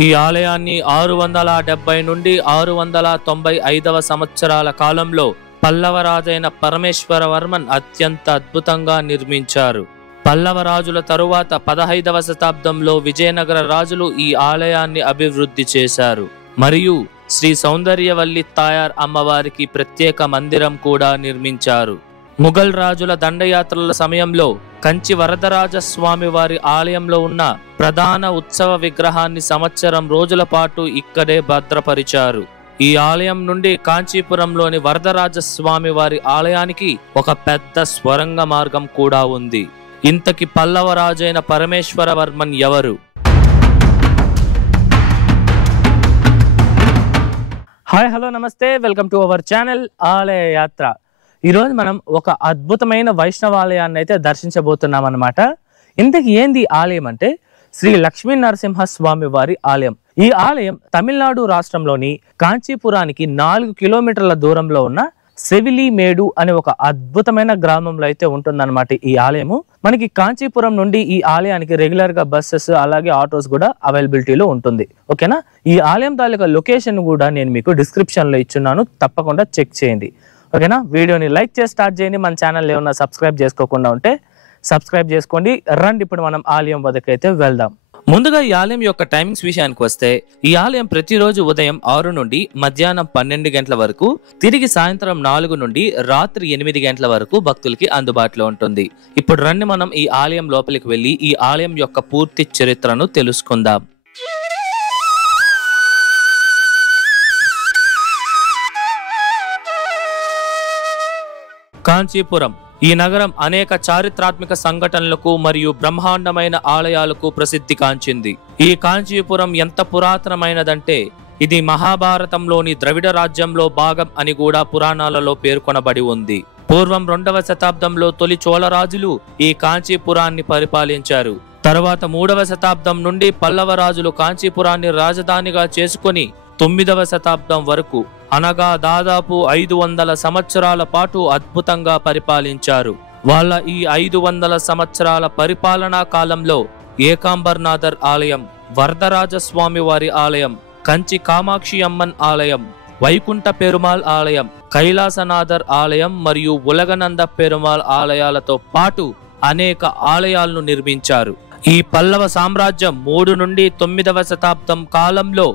ఈ ఆలయాన్ని 670 నుండి 695వ సంవత్సరాల కాలంలో పల్లవ రాజైన పరమేశ్వరవర్మన్ అత్యంత అద్భుతంగా నిర్మించారు. పల్లవ రాజుల తరువాత 15వ శతాబ్దంలో విజయనగర రాజులు ఈ ఆలయాన్ని అభివృద్ధి చేశారు మరియు శ్రీ సౌందర్యవల్లి తాయార్ అమ్మవారికి ప్రత్యేక మందిరం కూడా నిర్మించారు. ముఘల్ రాజుల దండయాత్రల సమయంలో కంచి వరదరాజస్వామి వారి ఆలయంలో ఉన్న ప్రధాన ఉత్సవ విగ్రహాన్ని సంవత్సరం రోజుల పాటు ఇక్కడే భద్రపరిచారు. ఈ ఆలయం నుండి కాంచీపురంలోని వరదరాజస్వామి వారి ఆలయానికి ఒక పెద్ద స్వరంగ మార్గం కూడా ఉంది. ఇంతకి పల్లవ రాజైన పరమేశ్వరవర్మన్ ఎవరు? హాయ్, హలో, నమస్తే, వెల్కమ్ టు అవర్ ఛానల్ ఆలయ యాత్ర. ఈరోజు మనం ఒక అద్భుతమైన వైష్ణవాలయాన్ని అయితే దర్శించబోతున్నాం అన్నమాట. ఇంతకీ ఏంది ఆలయం అంటే శ్రీ లక్ష్మీ నరసింహస్వామి వారి ఆలయం. ఈ ఆలయం తమిళనాడు రాష్ట్రంలోని కాంచీపురానికి 4 కిలోమీటర్ల దూరంలో ఉన్న సెవిలిమేడు అనే ఒక అద్భుతమైన గ్రామంలో అయితే ఉంటుందన్నమాట ఈ ఆలయము. మనకి కాంచీపురం నుండి ఈ ఆలయానికి రెగ్యులర్ గా బస్సెస్ అలాగే ఆటోస్ కూడా అవైలబిలిటీలో ఉంటుంది. ఓకేనా? ఈ ఆలయం తాలూకా లొకేషన్ కూడా నేను మీకు డిస్క్రిప్షన్ లో ఇచ్చున్నాను, తప్పకుండా చెక్ చేయండి. ఓకేనా? వీడియోని లైక్ చేసి స్టార్ట్ చేయండి. మన ఛానల్ ఏమన్నా సబ్స్క్రైబ్ చేసుకోకుండా ఉంటే సబ్స్క్రైబ్ చేసుకోండి. రండి, ఇప్పుడు మనం ఆలయం వద్దకైతే వెళ్దాం. ముందుగా ఈ ఆలయం యొక్క టైమింగ్స్ విషయానికి వస్తే, ఈ ఆలయం ప్రతిరోజు ఉదయం 6 నుండి మధ్యాహ్నం 12 గంటల వరకు, తిరిగి సాయంత్రం 4 నుండి రాత్రి 8 గంటల వరకు భక్తులకి అందుబాటులో ఉంటుంది. ఇప్పుడు రండి మనం ఈ ఆలయం లోపలికి వెళ్లి ఈ ఆలయం యొక్క పూర్తి చరిత్రను తెలుసుకుందాం. కాంచీపురం ఈ నగరం అనేక చారిత్రాత్మక సంఘటనలకు మరియు బ్రహ్మాండమైన ఆలయాలకు ప్రసిద్ధి కాంచింది. ఈ కాంచీపురం ఎంత పురాతనమైనదంటే ఇది మహాభారతంలోని ద్రవిడ రాజ్యంలో భాగం అని కూడా పురాణాలలో పేర్కొనబడి ఉంది. పూర్వం 2వ శతాబ్దంలో తొలి చోళరాజులు ఈ కాంచీపురాన్ని పరిపాలించారు. తర్వాత 3వ శతాబ్దం నుండి పల్లవ రాజులు కాంచీపురాన్ని రాజధానిగా చేసుకుని 9వ శతాబ్దం వరకు, అనగా దాదాపు 500 సంవత్సరాల పాటు అద్భుతంగా పరిపాలించారు. వాళ్ళ ఈ 500 సంవత్సరాల పరిపాలనా కాలంలో ఏకాంబర్నాథర్ ఆలయం, వరదరాజస్వామి వారి ఆలయం, కంచి కామాక్షి అమ్మన్ ఆలయం, వైకుంఠ పెరుమాల్ ఆలయం, కైలాసనాథర్ ఆలయం మరియు ఉలగనంద పెరుమాల్ ఆలయాలతో పాటు అనేక ఆలయాలను నిర్మించారు. ఈ పల్లవ సామ్రాజ్యం 3 నుండి 9వ శతాబ్దం కాలంలో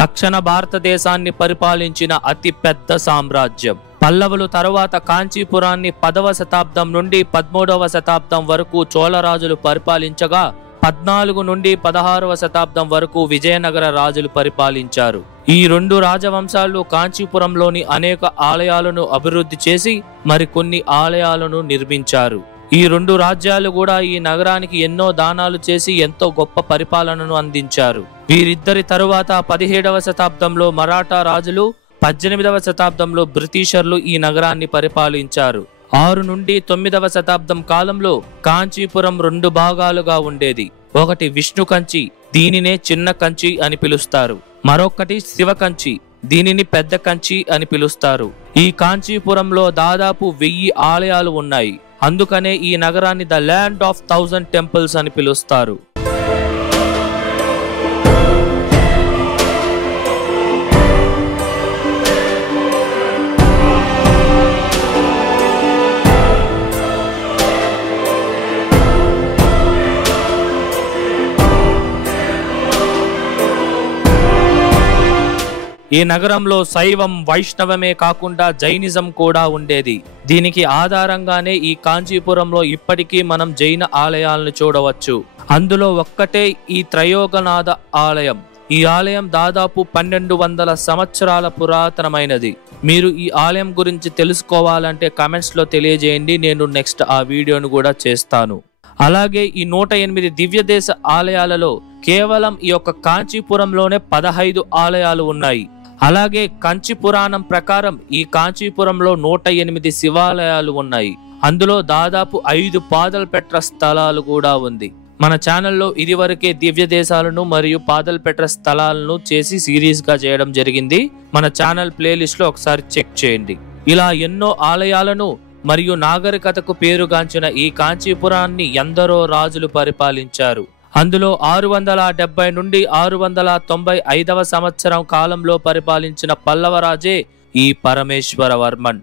దక్షిణ భారతదేశాన్ని పరిపాలించిన అతి పెద్ద సామ్రాజ్యం. పల్లవులు తరువాత కాంచీపురాన్ని 10వ శతాబ్దం నుండి 13వ శతాబ్దం వరకు చోళరాజులు పరిపాలించగా 14 నుండి 16వ శతాబ్దం వరకు విజయనగర రాజులు పరిపాలించారు. ఈ 2 రాజవంశాలు కాంచీపురంలోని అనేక ఆలయాలను అభివృద్ధి చేసి మరికొన్ని ఆలయాలను నిర్మించారు. ఈ 2 రాజ్యాలు కూడా ఈ నగరానికి ఎన్నో దానాలు చేసి ఎంతో గొప్ప పరిపాలనను అందించారు. వీరిద్దరి తరువాత 17వ శతాబ్దంలో మరాఠా రాజులు, 18వ శతాబ్దంలో బ్రిటిషర్లు ఈ నగరాన్ని పరిపాలించారు. 6 నుండి 9వ శతాబ్దం కాలంలో కాంచీపురం 2 భాగాలుగా ఉండేది. ఒకటి విష్ణు కంచి, దీనినే చిన్న కంచి అని పిలుస్తారు. మరొకటి శివ కంచి, దీనిని పెద్ద కంచి అని పిలుస్తారు. ఈ కాంచీపురంలో దాదాపు 1000 ఆలయాలు ఉన్నాయి. అందుకనే ఈ నగరాన్ని ద ల్యాండ్ ఆఫ్ 1000 టెంపుల్స్ అని పిలుస్తారు. ఈ నగరంలో శైవం, వైష్ణవమే కాకుండా జైనిజం కూడా ఉండేది. దీనికి ఆధారంగానే ఈ కాంచీపురంలో ఇప్పటికీ మనం జైన ఆలయాలను చూడవచ్చు. అందులో ఒక్కటే ఈ త్రయోగనాథ ఆలయం. ఈ ఆలయం దాదాపు 1200 సంవత్సరాల పురాతనమైనది. మీరు ఈ ఆలయం గురించి తెలుసుకోవాలంటే కామెంట్స్ లో తెలియజేయండి, నేను నెక్స్ట్ ఆ వీడియోను కూడా చేస్తాను. అలాగే ఈ 108 దివ్య దేశ ఆలయాలలో కేవలం ఈ యొక్క కాంచీపురంలోనే 15 ఆలయాలు ఉన్నాయి. అలాగే కంచి పురాణం ప్రకారం ఈ కాంచీపురంలో 108 శివాలయాలు ఉన్నాయి. అందులో దాదాపు 5 పాదలపెట్ర స్థలాలు కూడా ఉంది. మన ఛానల్లో ఇదివరకే దివ్య దేశాలను మరియు పాదలపెట్ర స్థలాలను చేసి సిరీస్ గా చేయడం జరిగింది. మన ఛానల్ ప్లేలిస్ట్ లో ఒకసారి చెక్ చేయండి. ఇలా ఎన్నో ఆలయాలను మరియు నాగరికతకు పేరుగాంచిన ఈ కాంచీపురాన్ని ఎందరో రాజులు పరిపాలించారు. అందులో 670 నుండి 695 సంవత్సరం కాలంలో పరిపాలించిన పల్లవరాజే ఈ పరమేశ్వరవర్మన్.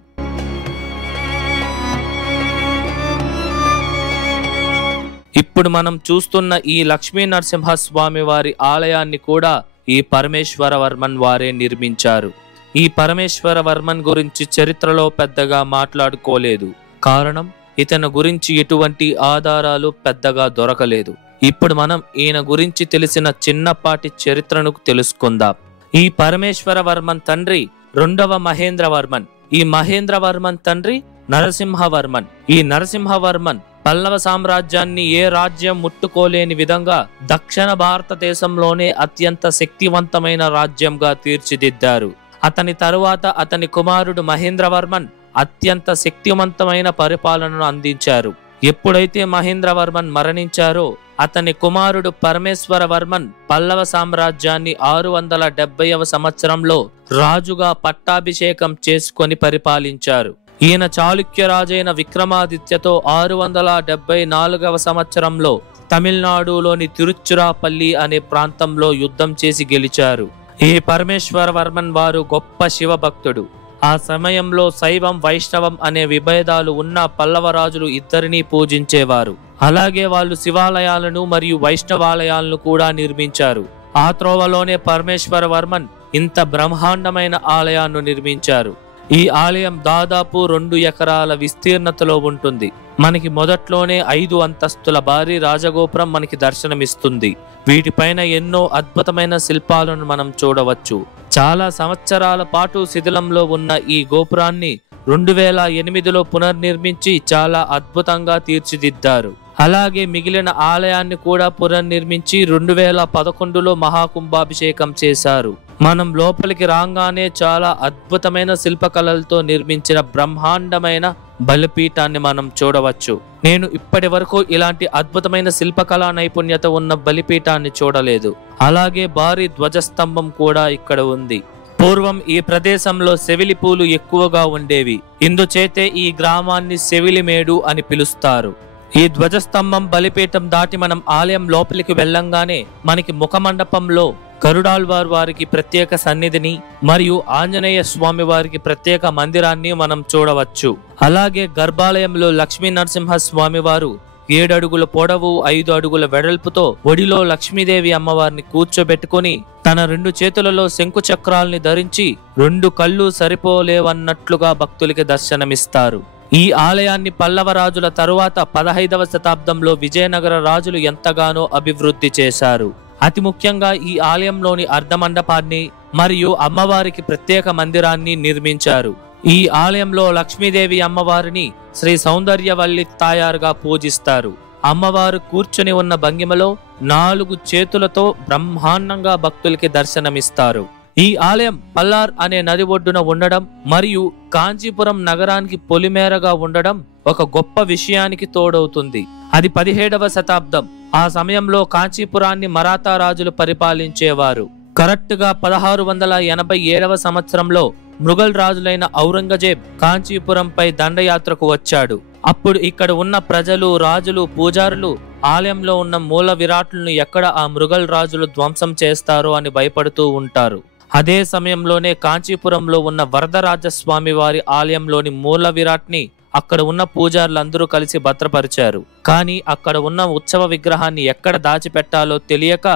ఇప్పుడు మనం చూస్తున్న ఈ లక్ష్మీ నరసింహస్వామి వారి ఆలయాన్ని కూడా ఈ పరమేశ్వరవర్మన్ వారే నిర్మించారు. ఈ పరమేశ్వరవర్మన్ గురించి చరిత్రలో పెద్దగా మాట్లాడుకోలేదు. కారణం, ఇతని గురించి ఎటువంటి ఆధారాలు పెద్దగా దొరకలేదు. ఇప్పుడు మనం ఈయన గురించి తెలిసిన చిన్నపాటి చరిత్రను తెలుసుకుందాం. ఈ పరమేశ్వరవర్మన్ తండ్రి 2వ మహేంద్రవర్మన్. ఈ మహేంద్రవర్మన్ తండ్రి నరసింహవర్మన్. ఈ నరసింహవర్మన్ పల్లవ సామ్రాజ్యాన్ని ఏ రాజ్యం ముట్టుకోలేని విధంగా దక్షిణ భారతదేశంలోనే అత్యంత శక్తివంతమైన రాజ్యంగా తీర్చిదిద్దారు. అతని తరువాత అతని కుమారుడు మహేంద్రవర్మన్ అత్యంత శక్తివంతమైన పరిపాలనను అందించారు. ఎప్పుడైతే మహేంద్రవర్మన్ మరణించారో అతని కుమారుడు పరమేశ్వరవర్మన్ పల్లవ సామ్రాజ్యాన్ని 670వ సంవత్సరంలో రాజుగా పట్టాభిషేకం చేసుకొని పరిపాలించారు. ఈయన చాళుక్య రాజైన విక్రమాదిత్యతో 674వ సంవత్సరంలో తమిళనాడులోని తిరుచురాపల్లి అనే ప్రాంతంలో యుద్ధం చేసి గెలిచారు. ఈ పరమేశ్వరవర్మన్ వారు గొప్ప శివభక్తుడు. ఆ సమయంలో శైవం వైష్ణవం అనే విభేదాలు ఉన్న పల్లవరాజులు ఇద్దరినీ పూజించేవారు. అలాగే వాళ్ళు శివాలయాలను మరియు వైష్ణవాలయాలను కూడా నిర్మించారు. ఆ త్రోవలోనే పరమేశ్వరవర్మన్ ఇంత బ్రహ్మాండమైన ఆలయాన్ని నిర్మించారు. ఈ ఆలయం దాదాపు 2 ఎకరాల విస్తీర్ణతలో ఉంటుంది. మనకి మొదట్లోనే 5 అంతస్తుల భారీ రాజగోపురం మనకి దర్శనమిస్తుంది. వీటిపైన ఎన్నో అద్భుతమైన శిల్పాలను మనం చూడవచ్చు. చాలా సంవత్సరాల పాటు శిథిలంలో ఉన్న ఈ గోపురాన్ని 2008లో పునర్నిర్మించి చాలా అద్భుతంగా తీర్చిదిద్దారు. అలాగే మిగిలిన ఆలయాన్ని కూడా పునర్నిర్మించి 2011లో మహాకుంభాభిషేకం చేశారు. మనం లోపలికి రాగానే చాలా అద్భుతమైన శిల్పకళలతో నిర్మించిన బ్రహ్మాండమైన బలిపీఠాన్ని మనం చూడవచ్చు. నేను ఇప్పటి వరకు ఇలాంటి అద్భుతమైన శిల్పకళా నైపుణ్యత ఉన్న బలిపీఠాన్ని చూడలేదు. అలాగే భారీ ధ్వజస్తంభం కూడా ఇక్కడ ఉంది. పూర్వం ఈ ప్రదేశంలో శెవిలి పూలు ఎక్కువగా ఉండేవి. ఇందుచేతే ఈ గ్రామాన్ని శెవిలిమేడు అని పిలుస్తారు. ఈ ధ్వజస్తంభం బలిపీఠం దాటి మనం ఆలయం లోపలికి వెళ్ళంగానే మనకి ముఖమండపంలో గరుడాళ్వార్ వారికి ప్రత్యేక సన్నిధిని మరియు ఆంజనేయ స్వామి వారికి ప్రత్యేక మందిరాన్ని మనం చూడవచ్చు. అలాగే గర్భాలయంలో లక్ష్మీ నరసింహ స్వామి వారు 7 అడుగుల పొడవు 5 అడుగుల వెడల్పుతో ఒడిలో లక్ష్మీదేవి అమ్మవారిని కూర్చోబెట్టుకుని తన 2 చేతులలో శంకు చక్రాల్ని ధరించి 2 కళ్ళు సరిపోలేవన్నట్లుగా భక్తులకి దర్శనమిస్తారు. ఈ ఆలయాన్ని పల్లవ రాజుల తరువాత 15వ శతాబ్దంలో విజయనగర రాజులు ఎంతగానో అభివృద్ధి చేశారు. అతి ముఖ్యంగా ఈ ఆలయంలోని అర్ధమండపాన్ని మరియు అమ్మవారికి ప్రత్యేక మందిరాన్ని నిర్మించారు. ఈ ఆలయంలో లక్ష్మీదేవి అమ్మవారిని శ్రీ సౌందర్యవల్లి తాయారుగా పూజిస్తారు. అమ్మవారు కూర్చుని ఉన్న భంగిమలో 4 చేతులతో బ్రహ్మాండంగా భక్తులకి దర్శనమిస్తారు. ఈ ఆలయం పల్లార్ అనే నది ఒడ్డున ఉండడం మరియు కాంచీపురం నగరానికి పొలిమేరగా ఉండడం ఒక గొప్ప విషయానికి తోడవుతుంది. అది 17వ శతాబ్దం. ఆ సమయంలో కాంచీపురాన్ని మరాఠా రాజులు పరిపాలించేవారు. కరెక్ట్ గా 1687వ సంవత్సరంలో ముఘల్ రాజులైన ఔరంగజేబ్ కాంచీపురంపై దండయాత్రకు వచ్చాడు. అప్పుడు ఇక్కడ ఉన్న ప్రజలు, రాజులు, పూజారులు ఆలయంలో ఉన్న మూల విరాట్లను ఎక్కడ ఆ ముఘల్ రాజులు ధ్వంసం చేస్తారో అని భయపడుతూ ఉంటారు. అదే సమయంలోనే కాంచీపురంలో ఉన్న వరదరాజస్వామి వారి ఆలయంలోని మూల విరాట్ని అక్కడ ఉన్న పూజారులందరూ కలిసి భద్రపరిచారు. కానీ అక్కడ ఉన్న ఉత్సవ విగ్రహాన్ని ఎక్కడ దాచిపెట్టాలో తెలియక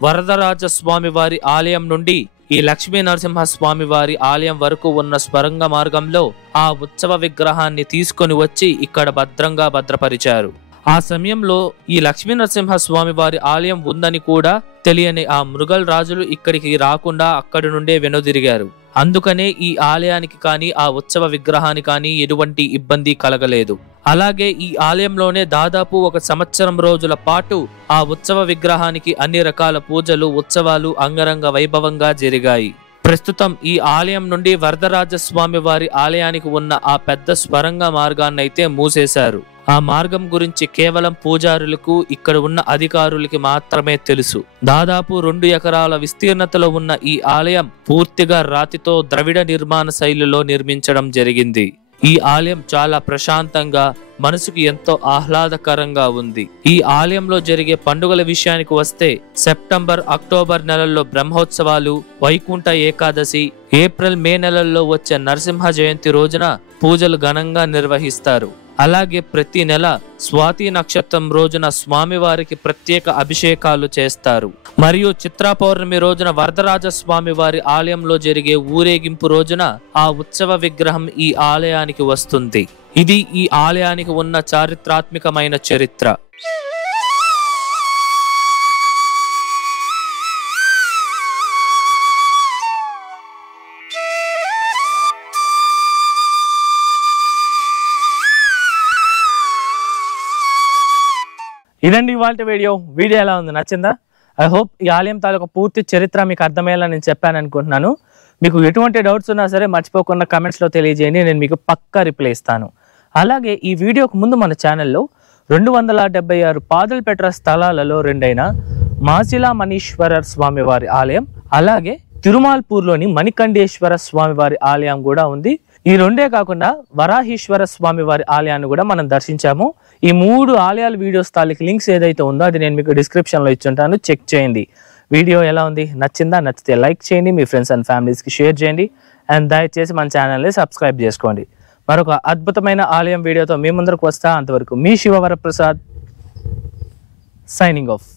వరదరాజస్వామి వారి ఆలయం నుండి ఈ లక్ష్మీ నరసింహస్వామి వారి ఆలయం వరకు ఉన్న స్వరంగ మార్గంలో ఆ ఉత్సవ విగ్రహాన్ని తీసుకొని వచ్చి ఇక్కడ భద్రంగా భద్రపరిచారు. ఆ సమయంలో ఈ లక్ష్మీ నరసింహస్వామి వారి ఆలయం ఉందని కూడా తెలియని ఆ ముఘల్ రాజులు ఇక్కడికి రాకుండా అక్కడి నుండే వెనుదిరిగారు. అందుకనే ఈ ఆలయానికి కానీ ఆ ఉత్సవ విగ్రహానికి కానీ ఎటువంటి ఇబ్బంది కలగలేదు. అలాగే ఈ ఆలయంలోనే దాదాపు 1 సంవత్సరం రోజుల పాటు ఆ ఉత్సవ విగ్రహానికి అన్ని రకాల పూజలు, ఉత్సవాలు అంగరంగ వైభవంగా జరిగాయి. ప్రస్తుతం ఈ ఆలయం నుండి వరదరాజస్వామి వారి ఆలయానికి ఉన్న ఆ పెద్ద స్వరంగ మార్గాన్నైతే మూసేశారు. ఆ మార్గం గురించి కేవలం పూజారులకు, ఇక్కడ ఉన్న అధికారులకి మాత్రమే తెలుసు. దాదాపు 2 ఎకరాల విస్తీర్ణతలో ఉన్న ఈ ఆలయం పూర్తిగా రాతితో ద్రవిడ నిర్మాణ శైలిలో నిర్మించడం జరిగింది. ఈ ఆలయం చాలా ప్రశాంతంగా, మనసుకి ఎంతో ఆహ్లాదకరంగా ఉంది. ఈ ఆలయంలో జరిగే పండుగల విషయానికి వస్తే సెప్టెంబర్, అక్టోబర్ నెలల్లో బ్రహ్మోత్సవాలు, వైకుంఠ ఏకాదశి, ఏప్రిల్, మే నెలల్లో వచ్చే నరసింహ జయంతి రోజున పూజలు ఘనంగా నిర్వహిస్తారు. అలాగే ప్రతి నెల స్వాతి నక్షత్రం రోజున స్వామివారికి ప్రత్యేక అభిషేకాలు చేస్తారు. మరియు చిత్రా పౌర్ణమి రోజున వరదరాజ స్వామి వారి ఆలయంలో జరిగే ఊరేగింపు రోజున ఆ ఉత్సవ విగ్రహం ఈ ఆలయానికి వస్తుంది. ఇది ఈ ఆలయానికి ఉన్న చారిత్రాత్మకమైన చరిత్ర. ఇదండి ఇవాళ వీడియో ఎలా ఉంది, నచ్చిందా? ఐ హోప్ ఈ ఆలయం తాలూకా పూర్తి చరిత్ర మీకు అర్థమయ్యేలా నేను చెప్పాను అనుకుంటున్నాను. మీకు ఎటువంటి డౌట్స్ ఉన్నా సరే మర్చిపోకుండా కమెంట్స్లో తెలియజేయండి, నేను మీకు పక్కా రిప్లై ఇస్తాను. అలాగే ఈ వీడియోకు ముందు మన ఛానల్లో 276 పాదలపెట్ర స్థలాలలో రెండైన మాసిలా మనీశ్వర స్వామివారి ఆలయం, అలాగే తిరుమాల్పూర్లోని మణికంఠేశ్వర స్వామివారి ఆలయం కూడా ఉంది. ఈ రెండే కాకుండా వరాహేశ్వర స్వామి వారి ఆలయాన్ని కూడా మనం దర్శించాము. ఈ 3 ఆలయాల వీడియోస్ తాలూకు లింక్స్ ఏదైతే ఉందో అది నేను మీకు డిస్క్రిప్షన్లో ఇచ్చుంటాను, చెక్ చేయండి. వీడియో ఎలా ఉంది, నచ్చిందా? నచ్చితే లైక్ చేయండి, మీ ఫ్రెండ్స్ అండ్ ఫ్యామిలీస్కి షేర్ చేయండి, అండ్ దయచేసి మన ఛానల్ని సబ్స్క్రైబ్ చేసుకోండి. మరొక అద్భుతమైన ఆలయం వీడియోతో మీ ముందరకు వస్తా. అంతవరకు మీ శివవరప్రసాద్ సైనింగ్ ఆఫ్.